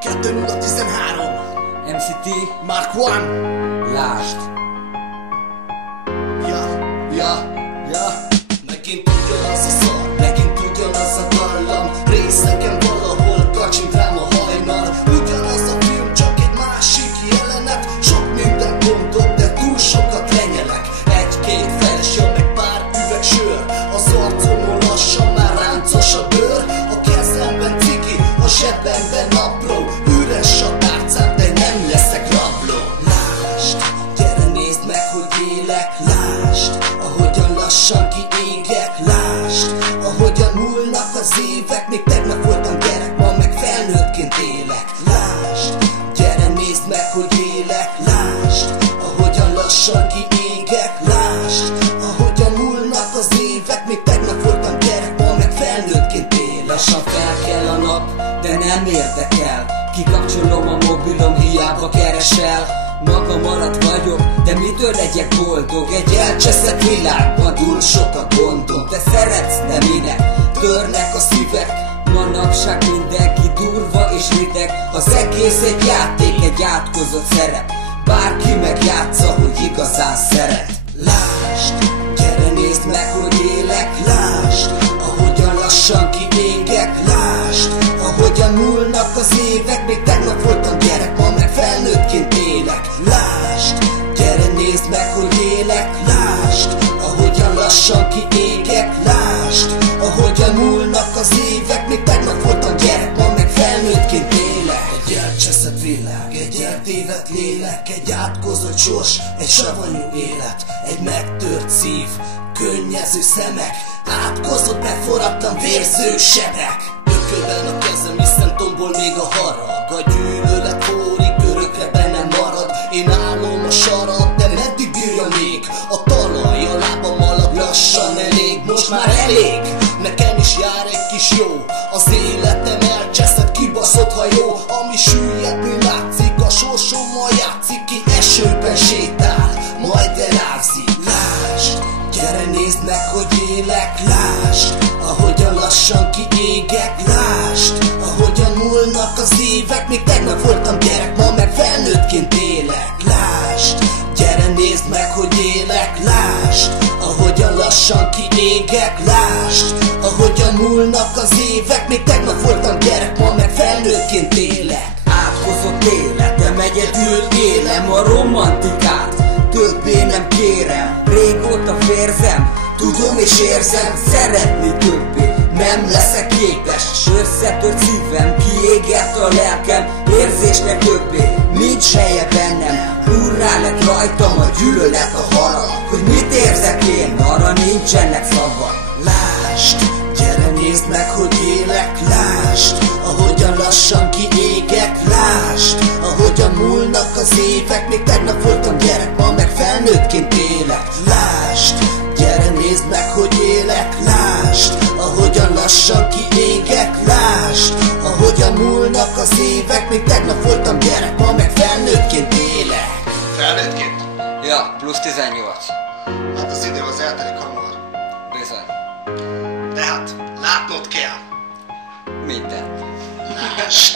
2013 MCT Mark One. Lásd. Ja. Megint ugyanaz a szar, megint ugyanaz a dallam. Részegen valahol kacsint rám a hajnal. Ugyanaz a film, csak egy másik jelenet. Sok minden mondok, de túl sokat lenyelek. Egy-két vers, ja, meg pár üveg sör. Az arcomon lassan már ráncos a bőr. A kezemben cigi, a zsebemben napló. Üres a tárcám, de nem leszek rabló. Lásd, gyere nézd meg, hogy élek. Lásd, ahogyan lassan kiégek. Lásd, ahogyan múlnak az évek. Még tegnap voltam gyerek, ma meg felnőttként élek. Lásd, gyere nézd meg, hogy élek. Lásd, ahogyan lassan kiégek. Lásd, ahogyan múlnak az évek. Még tegnap voltam gyerek, ma meg felnőttként élek. Lassan fel kell a nap, de nem érdekel. Kikapcsolom a mobilom, hiába keresel. Magam alatt vagyok, de mitől legyek boldog? Egy elcseszett világban túl sok a gondom. Te szeretsz, de minek? Törnek a szívek. Manapság mindenki durva és rideg. Az egész egy játék, egy átkozott szerep. Bárki megjátsza, hogy igazán szeret. Lásd, gyere nézd meg, hogy élek. Lásd, ahogyan lassan kiégek. Lásd, ahogyan múlnak az évek. Még tegnap voltam gyerek, ma meg felnőttként élek. Lásd, gyere nézd meg, hogy élek. Lásd, ahogyan lassan kiégek. Lásd, ahogyan múlnak az évek. Még tegnap voltam gyerek, ma meg felnőttként élek. Egy elcseszett világ, egy eltévedt lélek. Egy átkozott sors, egy savanyú élet. Egy megtört szív, könnyező szemek. Átkozott, beforradtam vérző sebek. Ökölben a kezem, hiszen tombol még a harag. A gyűlölet forrik, örökre bennem marad. Én állom a sarat, de meddig bírja még? A talaj, a lábam alatt lassan elég. Most már elég, nekem is jár egy kis jó. Az életem elcseszett, kibaszott hajó. Ami süllyedni látszik, a sorsommal játszik. Ki esőben sétál, majd elárzik. Lásd, gyere nézd meg, hogy élek. Lásd, ahogyan lassan kiégek. Lásd, ahogyan múlnak az évek. Még tegnap voltam gyerek, ma meg felnőttként élek. Lásd, gyere nézd meg, hogy élek. Lásd, ahogyan lassan kiégek. Lásd, ahogyan múlnak az évek. Még tegnap voltam gyerek, ma meg felnőttként élek. Átkozott életem, egyedül élem a romantikát. Többé nem kérem, régóta férzem. Tudom és érzem, szeretni többé nem leszek képes. Összetört szívem, kiégett a lelkem. Érzésnek többé nincs helye bennem. Urrá lett rajtam a gyűlölet, a harag. Hogy mit érzek én, arra nincsenek szavak. Lásd, gyere nézd meg, hogy élek. Lásd, ahogyan lassan kiégek. Lásd, ahogyan múlnak az évek. Még tegnap voltam gyerek, ma meg felnőttként élek. Lásd, gyere nézd meg, hogy élek. Lásd, ahogyan lassan kiégek. Lásd, ahogyan múlnak az évek. Még tegnap voltam gyerek, ma meg felnőttként élek. Felnőttként? Ja, plusz 18. Hát az idő az eltelik hamar. Bizony. Tehát látnod kell. Mindent. Lásd.